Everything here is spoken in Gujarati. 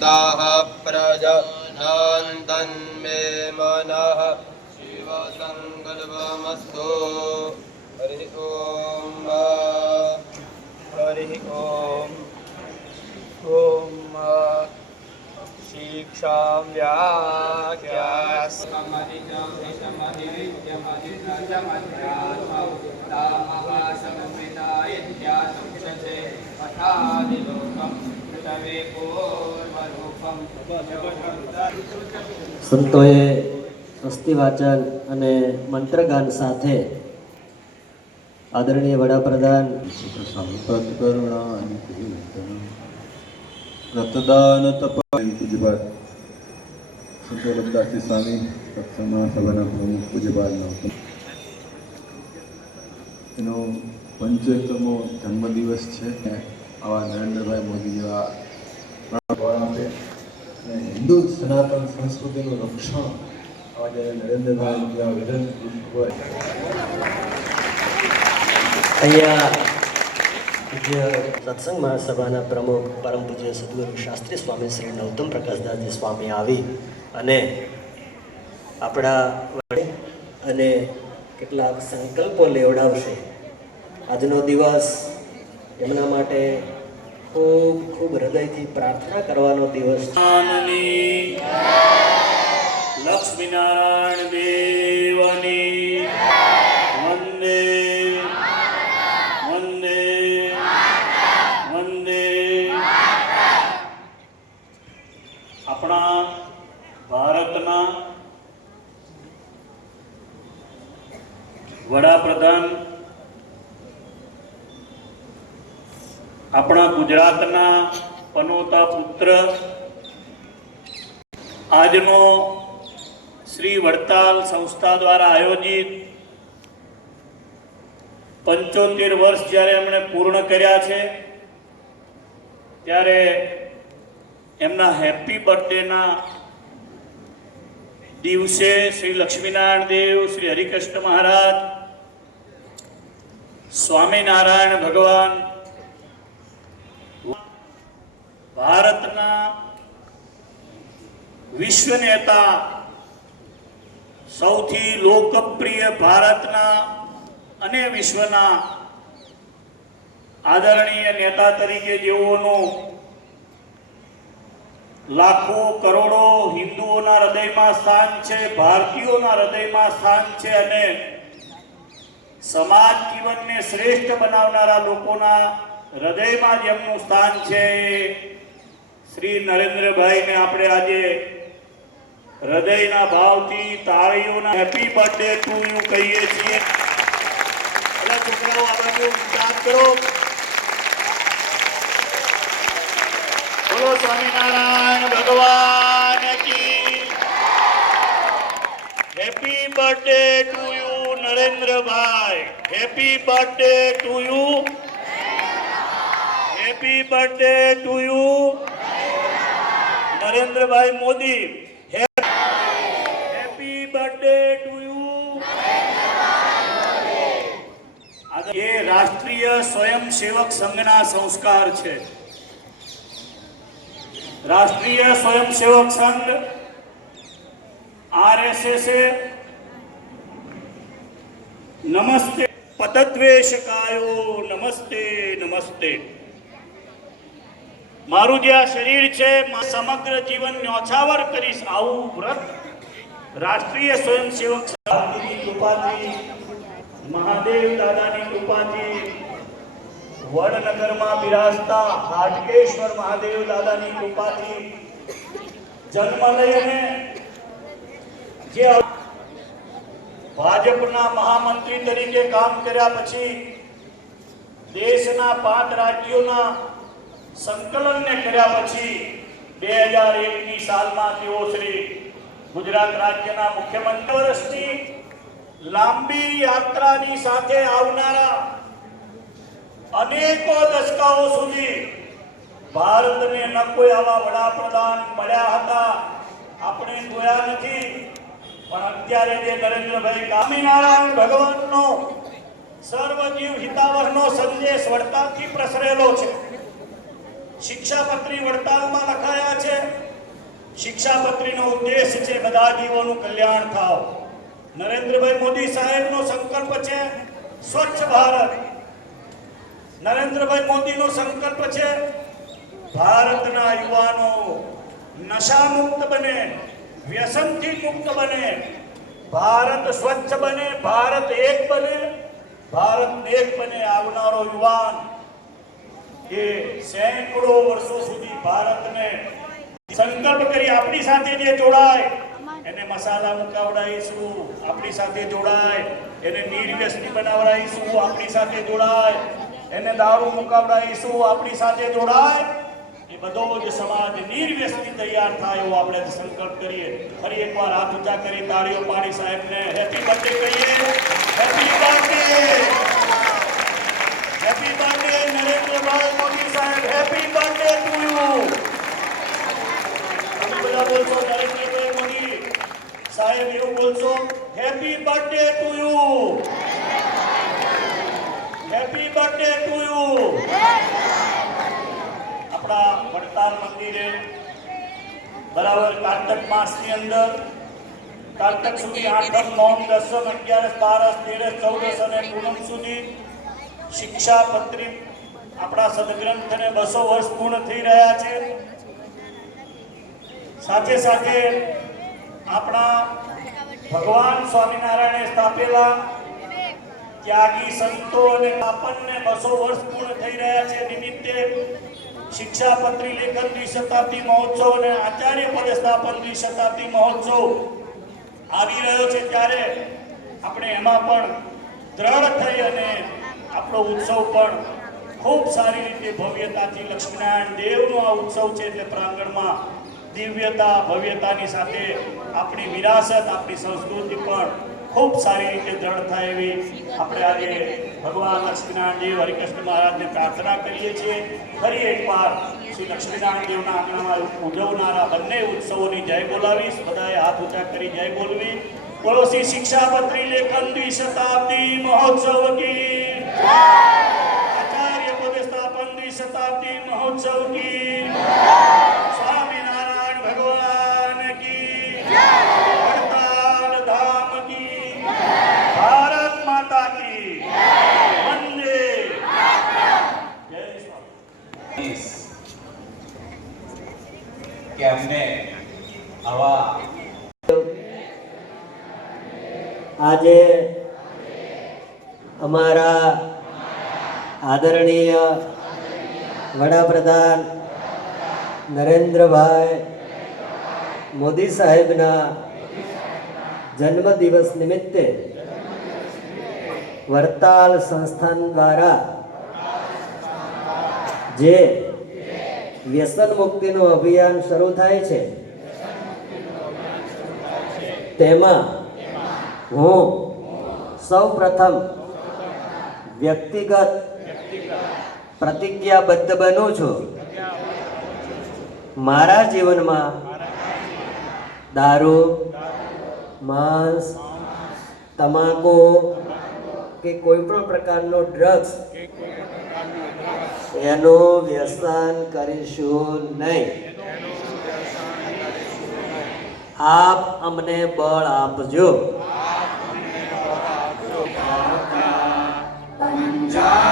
शान्ताः प्रजानान्तन्मे मनः शिवसङ्कल्पमस्तु हरिः ॐ हरिः ॐ ॐ शिक्षां व्याख्यास् સંતોએ અસ્થિવાચન વાચન અને મંત્રગાન સાથે આદરણીય વડાપ્રધાન રક્તદાન પૂજ્યપાદ સંતો રવિદાસજી સ્વામી સત્સંગમાં સભાના પ્રમુખ પૂજ્યપાદનો એનો પંચોતેરમો જન્મદિવસ છે. ને આવા નરેન્દ્રભાઈ મોદી જેવા હિન્દુ સનાતન સંસ્કૃતિનું રક્ષણ જ્યારે નરેન્દ્રભાઈ જેવા વિધન હોય. અહીંયા સત્સંગ મહાસભાના પ્રમુખ પરમ પૂજ્ય સદગુરુ શાસ્ત્રી સ્વામી શ્રી નવતમ પ્રકાશદાસજી સ્વામી આવી અને આપણા અને કેટલાક સંકલ્પો લેવડાવશે. આજનો દિવસ એમના માટે ખૂબ ખૂબ હૃદયથી પ્રાર્થના કરવાનો દિવસ લક્ષ્મીનારાયણ દેવની વંદે વંદે વંદે. આપણા ભારતના વડાપ્રધાન આપણા ગુજરાતના પનોતા પુત્ર. આજનો શ્રી વડતાલ સંસ્થા દ્વારા આયોજિત પંચોતેર વર્ષ જ્યારે એમણે પૂર્ણ કર્યા છે, ત્યારે એમના હેપી બર્થડેના દિવસે શ્રી લક્ષ્મીનારાયણ દેવ, શ્રી હરિકૃષ્ણ મહારાજ, સ્વામિનારાયણ ભગવાન ભારતના વિશ્વ નેતા સૌથી લોકપ્રિય ભારતના અને વિશ્વના આદરણીય નેતા તરીકે જેઓનું લાખો કરોડો હિન્દુઓના હૃદયમાં સ્થાન છે, ભારતીયોના હૃદયમાં સ્થાન છે અને સમાજ જીવનને શ્રેષ્ઠ બનાવનારા લોકોના હૃદયમાં જેમનું સ્થાન છે શ્રી નરેન્દ્રભાઈને આપણે આજે હૃદયના ભાવથી તાળીઓના હેપી બર્થડે ટુ યુ કહીએ છીએ. સ્વામિનારાયણ ભગવાન કી happy birthday to you Narendrabhai. Happy happy birthday to you. Narendrabhai Modi happy birthday to you એ રાષ્ટ્રીય સ્વયંસેવક સંઘના સંસ્કાર છે. રાષ્ટ્રીય સ્વયંસેવક સંઘ, આરએસએસ નમસ્તે પદદ્વેષકાયો નમસ્તે નમસ્તે. મારું જે આ શરીર છે સમગ્ર જીવન ન્યોછાવર કરીશ આવું વ્રત રાષ્ટ્રીય સ્વયંસેવક કૃપાથી, મહાદેવ દાદાની કૃપાથી, વડનગરમાં બિરાજતા હાટકેશ્વર મહાદેવ દાદાની કૃપાથી જન્મ લઈને જે ભાજપના મહામંત્રી તરીકે કામ કર્યા પછી દેશના પાંચ રાજ્યોના સંકલનને કર્યા પછી બે હજાર એકની સાલમાં તેઓ શ્રી ગુજરાત રાજ્યના મુખ્યમંત્રી વર્ષની લાંબી યાત્રાની સાથે આવનારા અનેકો દશકાઓ સુધી ભારતને ન કોઈ આવા વડાપ્રધાન મળ્યા હતા. આપણે જોયા નથી. પણ અત્યારે જે નરેન્દ્રભાઈ સ્વામિનારાયણ ભગવાનનો સર્વજીવ હિતાવહનો સંદેશ વડતાથી પ્રસરેલો છે. શિક્ષાપત્રી વડતાલમાં લખાયા છે. શિક્ષાપત્રીનો ઉદ્દેશ છે બધા જીવોનું કલ્યાણ થાવ. નરેન્દ્રભાઈ મોદી સાહેબનો સંકલ્પ છે સ્વચ્છ ભારત. નરેન્દ્રભાઈ મોદીનો સંકલ્પ છે ભારતના યુવાનો નશા મુક્ત બને, વ્યસનથી મુક્ત બને, ભારત સ્વચ્છ બને, ભારત એક બને, ભારત એક બને આવનારો યુવાન. એ સેંકડો વર્ષો સુધી ભારતને સંકલ્પ કરી આપણી સાથે જે જોડાય, એને મસાલા મુકાવડાવીશું, આપણી સાથે જોડાય, એને નિર્વ્યસની બનાવડાવીશું, આપણી સાથે જોડાય, એને દારૂ મુકાવડાવીશું, આપણી સાથે જોડાય. એ બધો જ સમાજ નિર્વ્યસની તૈયાર થાય એવો આપણે સંકલ્પ કરીએ. ફરી એકવાર હાથ ઊંચા કરી તાળીઓ પાડી સાહેબને. હેપી બર્થડે કહીએ. Happy birthday happy birthday Narendrabhai Modi સાહેબ હેપી બર્થડે ટુ યુ તમે બધા બોલશો નરેન્દ્રભાઈ મોદી સાહેબ એવું બોલશો happy birthday to you happy birthday to you આપણા વડતાલ મંદિરે બરાબર કારતક માસની અંદર કારતક સુધી આઠમ નોમ દસમ અગિયારસ બારસ તેરસ ચૌદસ અને પૂનમ સુધી શિક્ષાપત્રી આપણા સદગ્રંથને બસો વર્ષ પૂર્ણ થઈ રહ્યા છે. સાથે સાથે આપણા ભગવાન સ્વામિનારાયણે સ્થાપેલા ત્યાગી સંતો અને આપણને બસો વર્ષ પૂર્ણ થઈ રહ્યા છે. નિમિત્તે શિક્ષાપત્રી લેખન દ્વિશતાબ્દી મહોત્સવ અને આચાર્ય પદ સ્થાપન દ્વિશતાબ્દી મહોત્સવ આવી રહ્યો છે. ત્યારે આપણે એમાં પણ દ્રઢ થઈ અને આપણો ઉત્સવ પણ ખૂબ સારી રીતે ભવ્યતાથી લક્ષ્મીનારાયણ દેવનો આ ઉત્સવ છે એટલે પ્રાંગણમાં દિવ્યતા, ભવ્યતાની સાથે આપણી વિરાસત, આપણી સંસ્કૃતિ પણ ખૂબ સારી રીતે દ્રઢ થાય એવી આપણે આજે ભગવાન લક્ષ્મીનારાયણ હરિકૃષ્ણ મહારાજને પ્રાર્થના કરીએ છીએ. ફરી એકવાર શ્રી લક્ષ્મીનારાયણ દેવના ઉજવનારા બંને ઉત્સવોની જય બોલાવીશ. બધાએ હાથ ઊંચા કરી જય બોલવી. પડોશી શિક્ષાપત્રી લેખન દ્વિશતાબ્દી મહોત્સવ કી આચાર્ય પદ સ્થાપન દ્વિશતાબ્દી મહોત્સવ કી સ્વામિનારાયણ ભગવાન કી વડતાલ ધામ કી ભારત માતા કી વંદે જય સ્વામી કે અમને આવા આજે અમારા આદરણીય વડાપ્રધાન નરેન્દ્રભાઈ મોદી સાહેબના જન્મદિવસ નિમિત્તે વરતાલ સંસ્થાન દ્વારા જે વ્યસન મુક્તિનું અભિયાન શરૂ થાય છે, તેમાં હું સૌ પ્રથમ વ્યક્તિગત પ્રતિજ્ઞાબદ્ધ બનું છું. મારા જીવનમાં દારૂ, માંસ, તમાકુ કે કોઈ પણ પ્રકારનો ડ્રગ્સ એનું વ્યસન કરીશું નહીં. આપ અમને બળ આપજો. જય